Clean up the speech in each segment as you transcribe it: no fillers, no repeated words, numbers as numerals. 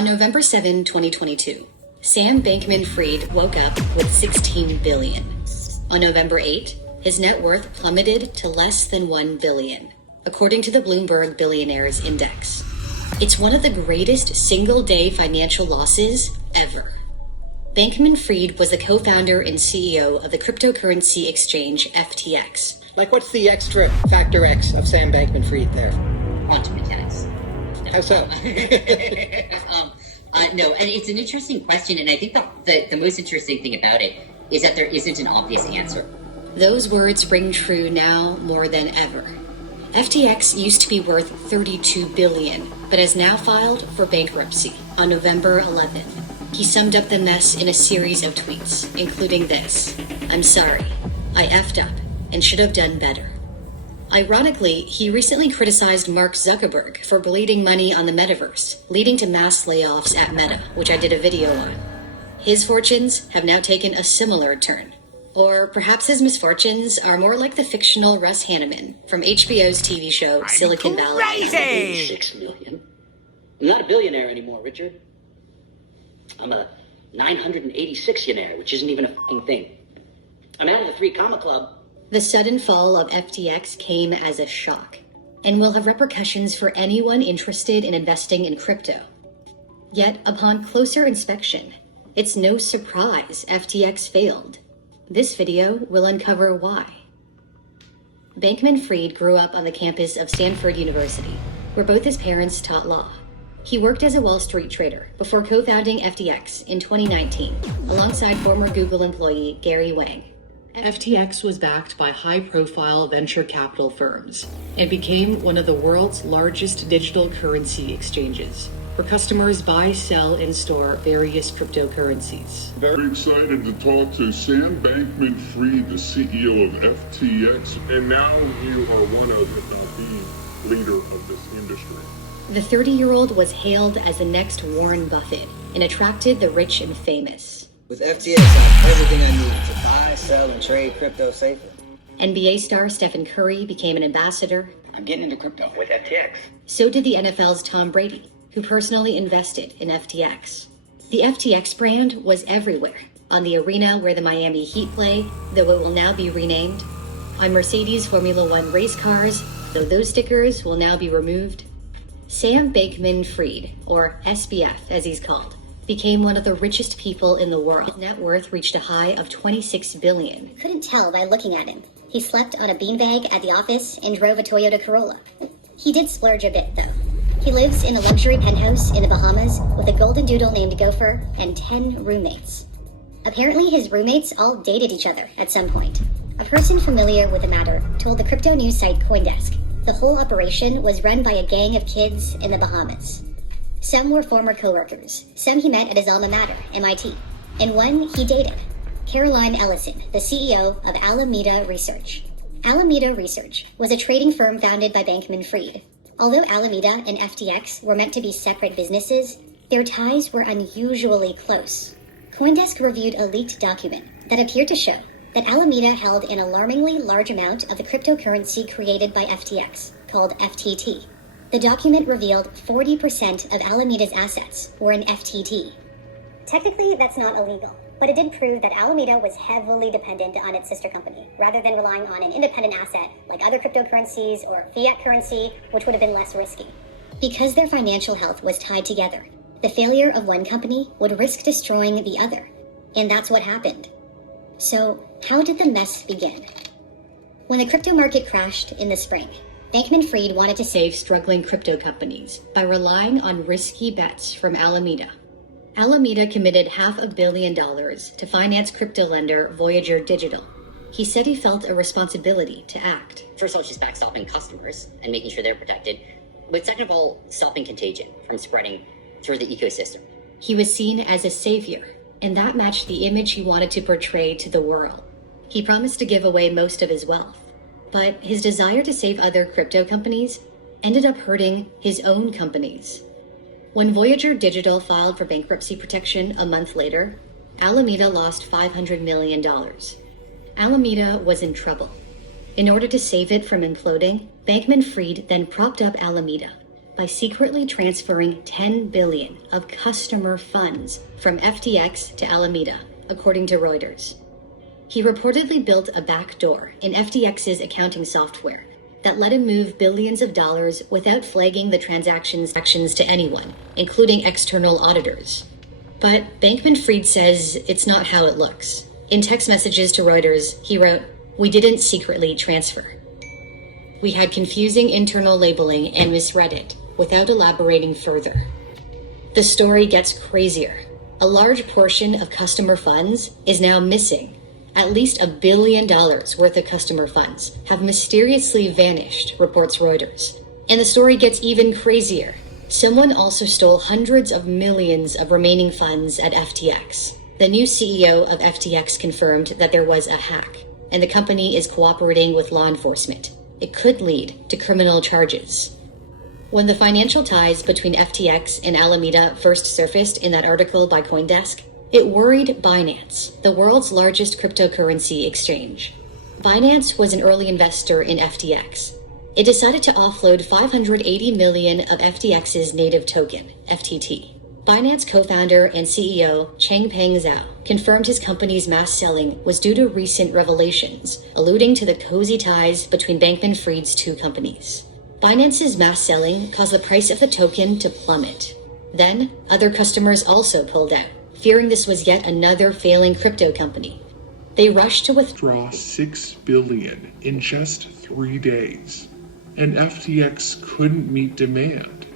On November 7, 2022, Sam Bankman-Fried woke up with $16 billion. On November 8, his net worth plummeted to less than $1 billion, according to the Bloomberg Billionaires Index. It's one of the greatest single-day financial losses ever. Bankman-Fried was the co-founder and CEO of the cryptocurrency exchange FTX. Like, what's the extra factor X of Sam Bankman-Fried there? Quantum mechanics. How so? No, and it's an interesting question, and I think the most interesting thing about it is that there isn't an obvious answer. Those words ring true now more than ever. FTX used to be worth $32 billion, but has now filed for bankruptcy on November 11. He summed up the mess in a series of tweets, including this: "I'm sorry, I effed up and should have done better." Ironically, he recently criticized Mark Zuckerberg for bleeding money on the metaverse, leading to mass layoffs at Meta, which I did a video on. His fortunes have now taken a similar turn. Or perhaps his misfortunes are more like the fictional Russ Hanneman from HBO's TV show Silicon Valley. $6 million. I'm not a billionaire anymore, Richard. I'm a 986-yonaire, which isn't even a fucking thing. I'm out of the 3 Comma Club. The sudden fall of FTX came as a shock and will have repercussions for anyone interested in investing in crypto. Yet, upon closer inspection, it's no surprise FTX failed. This video will uncover why. Bankman-Fried grew up on the campus of Stanford University, where both his parents taught law. He worked as a Wall Street trader before co-founding FTX in 2019, alongside former Google employee Gary Wang. FTX was backed by high-profile venture capital firms and became one of the world's largest digital currency exchanges, where customers buy, sell, and store various cryptocurrencies. Very excited to talk to Sam Bankman-Fried, the CEO of FTX, and now you are one of, if not the leader of this industry. The 30-year-old was hailed as the next Warren Buffett and attracted the rich and famous. With FTX, I have everything I need to buy, sell, and trade crypto safely. NBA star Stephen Curry became an ambassador. I'm getting into crypto with FTX. So did the NFL's Tom Brady, who personally invested in FTX. The FTX brand was everywhere, on the arena where the Miami Heat play, though it will now be renamed, on Mercedes Formula One race cars, though those stickers will now be removed. Sam Bankman-Fried, or SBF as he's called, became one of the richest people in the world. His net worth reached a high of $26 billion. Couldn't tell by looking at him. He slept on a beanbag at the office and drove a Toyota Corolla. He did splurge a bit, though. He lives in a luxury penthouse in the Bahamas with a golden doodle named Gopher and 10 roommates. Apparently, his roommates all dated each other at some point. A person familiar with the matter told the crypto news site CoinDesk the whole operation was run by a gang of kids in the Bahamas. Some were former coworkers, some he met at his alma mater, MIT, and one he dated, Caroline Ellison, the CEO of Alameda Research. Alameda Research was a trading firm founded by Bankman-Fried. Although Alameda and FTX were meant to be separate businesses, their ties were unusually close. CoinDesk reviewed a leaked document that appeared to show that Alameda held an alarmingly large amount of the cryptocurrency created by FTX, called FTT. The document revealed 40% of Alameda's assets were in FTT. Technically, that's not illegal, but it did prove that Alameda was heavily dependent on its sister company, rather than relying on an independent asset like other cryptocurrencies or fiat currency, which would have been less risky. Because their financial health was tied together, the failure of one company would risk destroying the other, and that's what happened. So, how did the mess begin? When the crypto market crashed in the spring, Bankman-Fried wanted to save struggling crypto companies by relying on risky bets from Alameda. Alameda committed $500 million to finance crypto lender Voyager Digital. He said he felt a responsibility to act. First of all, she's backstopping customers and making sure they're protected. But second of all, stopping contagion from spreading through the ecosystem. He was seen as a savior, and that matched the image he wanted to portray to the world. He promised to give away most of his wealth, but his desire to save other crypto companies ended up hurting his own companies. When Voyager Digital filed for bankruptcy protection a month later, Alameda lost $500 million. Alameda was in trouble. In order to save it from imploding, Bankman-Fried then propped up Alameda, by secretly transferring $10 billion of customer funds from FTX to Alameda, according to Reuters. He reportedly built a backdoor in FTX's accounting software that let him move billions of dollars without flagging the transactions to anyone, including external auditors. But Bankman-Fried says it's not how it looks. In text messages to Reuters, he wrote, "We didn't secretly transfer. We had confusing internal labeling and misread it, without elaborating further." The story gets crazier. A large portion of customer funds is now missing. At least $1 billion worth of customer funds have mysteriously vanished, reports Reuters. And the story gets even crazier. Someone also stole hundreds of millions of remaining funds at FTX. The new CEO of FTX confirmed that there was a hack, and the company is cooperating with law enforcement. It could lead to criminal charges. When the financial ties between FTX and Alameda first surfaced in that article by CoinDesk, it worried Binance, the world's largest cryptocurrency exchange. Binance was an early investor in FTX. It decided to offload $580 million of FTX's native token, FTT. Binance co-founder and CEO Changpeng Zhao confirmed his company's mass selling was due to recent revelations, alluding to the cozy ties between Bankman-Fried's two companies. Binance's mass selling caused the price of the token to plummet. Then, other customers also pulled out, fearing this was yet another failing crypto company. They rushed to withdraw $6 billion in just 3 days, and FTX couldn't meet demand.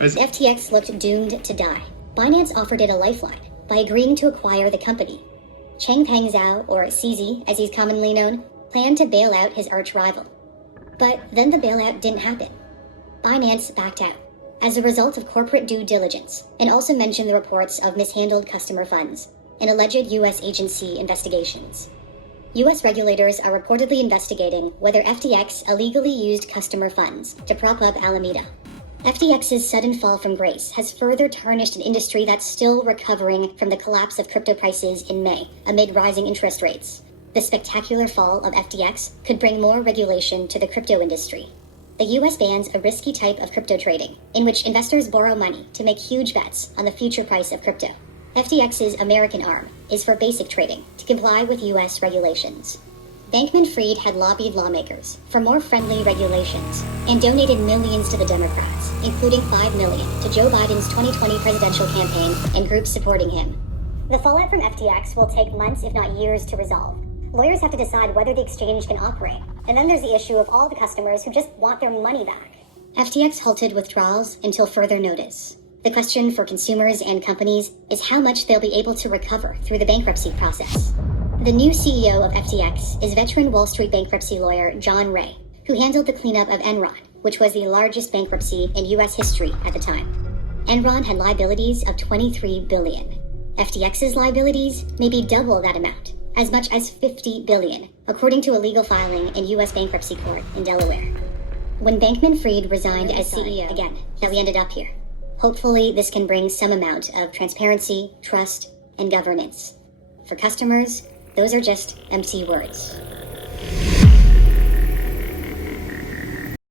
As FTX looked doomed to die, Binance offered it a lifeline by agreeing to acquire the company. Changpeng Zhao, or CZ as he's commonly known, planned to bail out his arch-rival. But then the bailout didn't happen. Binance backed out as a result of corporate due diligence, and also mentioned the reports of mishandled customer funds and alleged U.S. agency investigations. U.S. regulators are reportedly investigating whether FTX illegally used customer funds to prop up Alameda. FTX's sudden fall from grace has further tarnished an industry that's still recovering from the collapse of crypto prices in May amid rising interest rates. The spectacular fall of FTX could bring more regulation to the crypto industry. The U.S. bans a risky type of crypto trading, in which investors borrow money to make huge bets on the future price of crypto. FTX's American arm is for basic trading to comply with U.S. regulations. Bankman-Fried had lobbied lawmakers for more friendly regulations and donated millions to the Democrats, including $5 million to Joe Biden's 2020 presidential campaign and groups supporting him. The fallout from FTX will take months, if not years, to resolve. Lawyers have to decide whether the exchange can operate, and then there's the issue of all the customers who just want their money back. FTX halted withdrawals until further notice. The question for consumers and companies is how much they'll be able to recover through the bankruptcy process. The new CEO of FTX is veteran Wall Street bankruptcy lawyer John Ray, who handled the cleanup of Enron, which was the largest bankruptcy in U.S. history at the time. Enron had liabilities of $23 billion. FTX's liabilities may be double that amount, as much as $50 billion, according to a legal filing in U.S. bankruptcy court in Delaware. When Bankman-Fried resigned as CEO, again, that we ended up here. Hopefully, this can bring some amount of transparency, trust, and governance. For customers, those are just empty words.